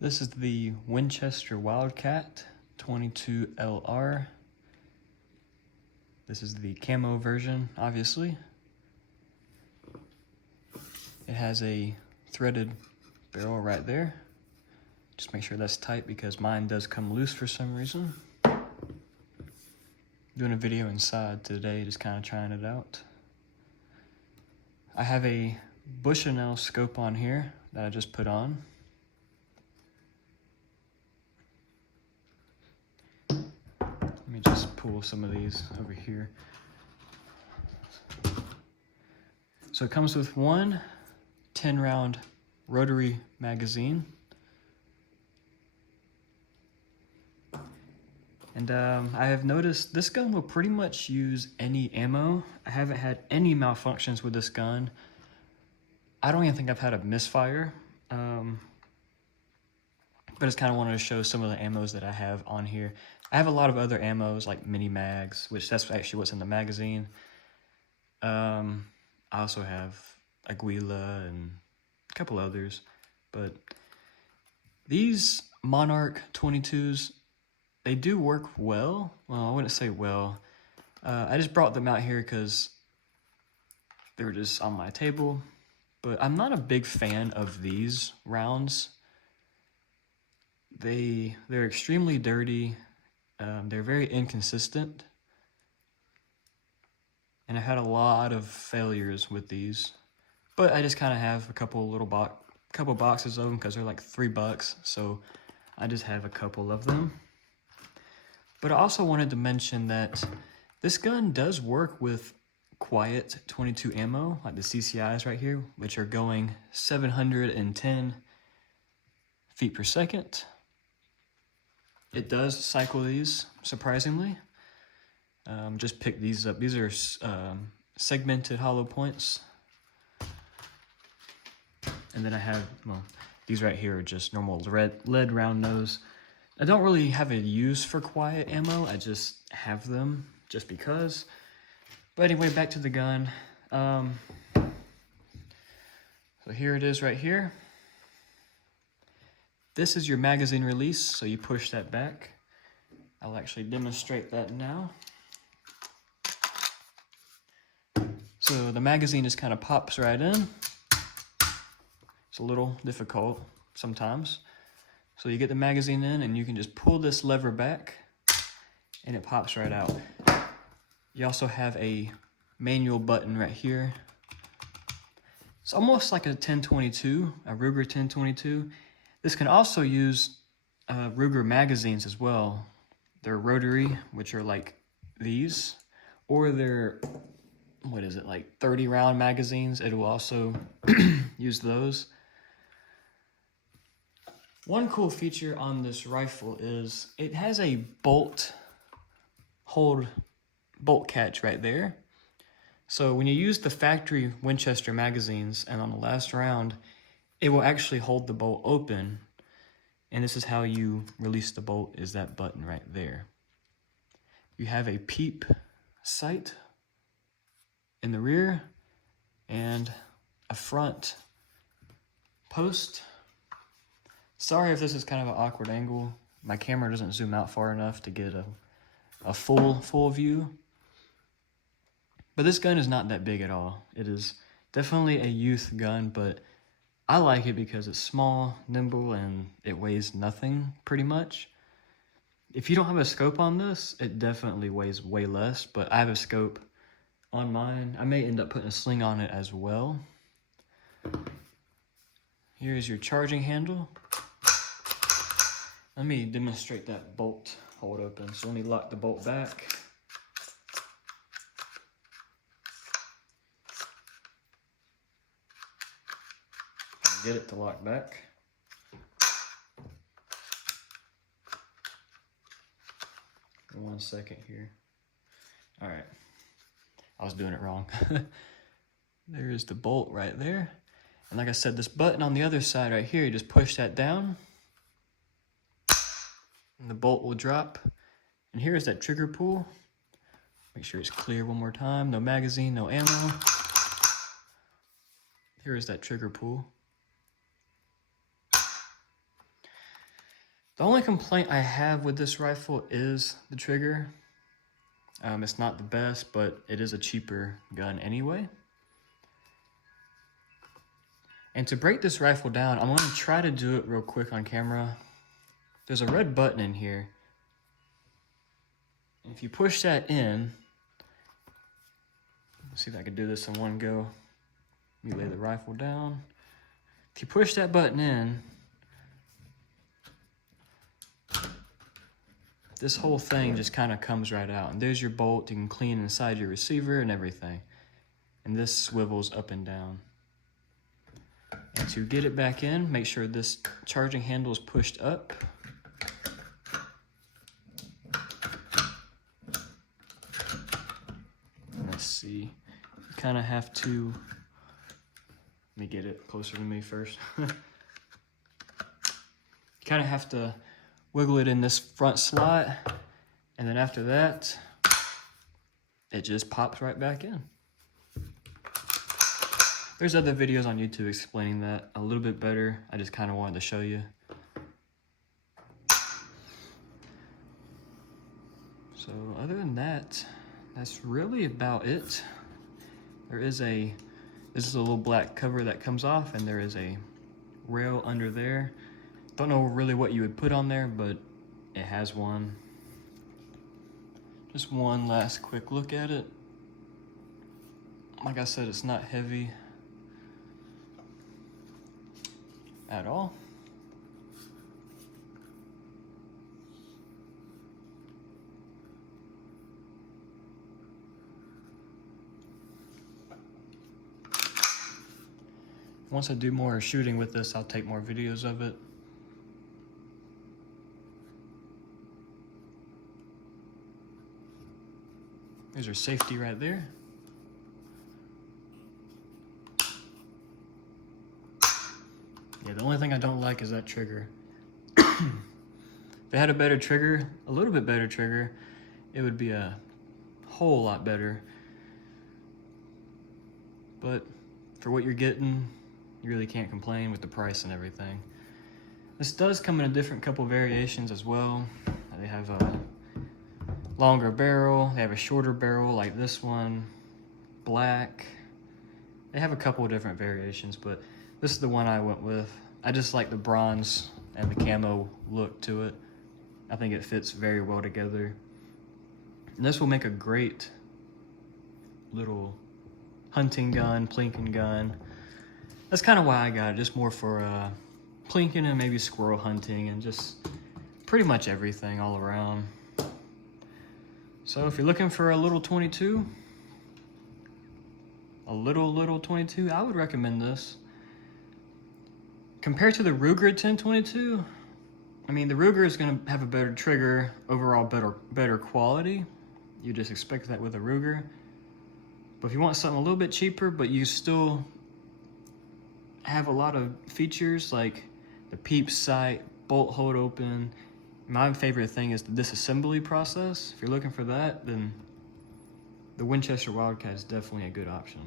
This is the Winchester Wildcat 22LR. This is the camo version, obviously. It has a threaded barrel right there. Just make sure that's tight because mine does come loose for some reason. Doing a video inside today, just kind of trying it out. I have a Bushnell scope on here that I just put on. Let me just pull some of these over here. So it comes with one 10-round rotary magazine. And I have noticed this gun will pretty much use any ammo. I haven't had any malfunctions with this gun. I don't even think I've had a misfire. But I just kind of wanted to show some of the ammos that I have on here. I have a lot of other ammos like mini mags, which that's actually what's in the magazine. I also have Aguila and a couple others. But these Monarch 22s, they do work well. Well, I wouldn't say well. I just brought them out here because they were just on my table. But I'm not a big fan of these rounds. They're extremely dirty. They're very inconsistent. And I've had a lot of failures with these. But I just kind of have a couple boxes of them because they're like $3. So I just have a couple of them. But I also wanted to mention that this gun does work with quiet 22 ammo, like the CCIs right here, which are going 710 feet per second. It does cycle these, surprisingly. Just pick these up. These are segmented hollow points. And then I have, well, these right here are just normal lead round nose. I don't really have a use for quiet ammo. I just have them just because. But anyway, back to the gun. So here it is right here. This is your magazine release, so you push that back. I'll actually demonstrate that now. So the magazine just kind of pops right in. It's a little difficult sometimes. So you get the magazine in and you can just pull this lever back and it pops right out. You also have a manual button right here. It's almost like a 1022, a Ruger 1022. This can also use Ruger magazines as well. They're rotary, which are like these, or they're, what is it, like 30 round magazines. It will also use those. One cool feature on this rifle is it has a bolt catch right there. So when you use the factory Winchester magazines and on the last round, it will actually hold the bolt open. And this is how you release the bolt, is that button right there. You have a peep sight in the rear and a front post. Sorry if this is kind of an awkward angle. My camera doesn't zoom out far enough to get a full view. But this gun is not that big at all. It is definitely a youth gun, but I like it because it's small, nimble, and it weighs nothing pretty much. If you don't have a scope on this, it definitely weighs way less, but I have a scope on mine. I may end up putting a sling on it as well. Here's your charging handle. Let me demonstrate that bolt hold open. So let me lock the bolt back. Get it to lock back. One second here. All right, I was doing it wrong. There's the bolt right there. And like I said, this button on the other side right here, you just push that down and the bolt will drop. And here's that trigger pull. Make sure it's clear one more time. No magazine, no ammo. Here is that trigger pull. The only complaint I have with this rifle is the trigger. It's not the best, but it is a cheaper gun anyway. And to break this rifle down, I'm going to try to do it real quick on camera. There's a red button in here. And if you push that in, let's see if I can do this in one go. Let me lay the rifle down. If you push that button in, this whole thing just kind of comes right out. And there's your bolt. You can clean inside your receiver and everything. And this swivels up and down. And to get it back in, make sure this charging handle is pushed up. Let's see. You kind of have to, let me get it closer to me first. You kind of have to wiggle it in this front slot, and then after that, it just pops right back in. There's other videos on YouTube explaining that a little bit better. I just kind of wanted to show you. So other than that, that's really about it. This is a little black cover that comes off, and there is a rail under there. Don't know really what you would put on there, but it has one. Just one last quick look at it. Like I said, it's not heavy at all. Once I do more shooting with this, I'll take more videos of it. There's our safety right there. Yeah, the only thing I don't like is that trigger. If it had a better trigger, a little bit better trigger, it would be a whole lot better. But for what you're getting, you really can't complain with the price and everything. This does come in a different couple variations as well. They have a longer barrel, they have a shorter barrel like this one, black. They have a couple of different variations, but this is the one I went with. I just like the bronze and the camo look to it. I think it fits very well together. And this will make a great little hunting gun, plinking gun. That's kind of why I got it, just more for plinking and maybe squirrel hunting and just pretty much everything all around. So if you're looking for a little 22, a little 22, I would recommend this. Compared to the Ruger 1022, I mean, the Ruger is going to have a better trigger, overall better quality. You just expect that with a Ruger. But if you want something a little bit cheaper, but you still have a lot of features like the peep sight, bolt hold open. My favorite thing is the disassembly process. If you're looking for that, then the Winchester Wildcat is definitely a good option.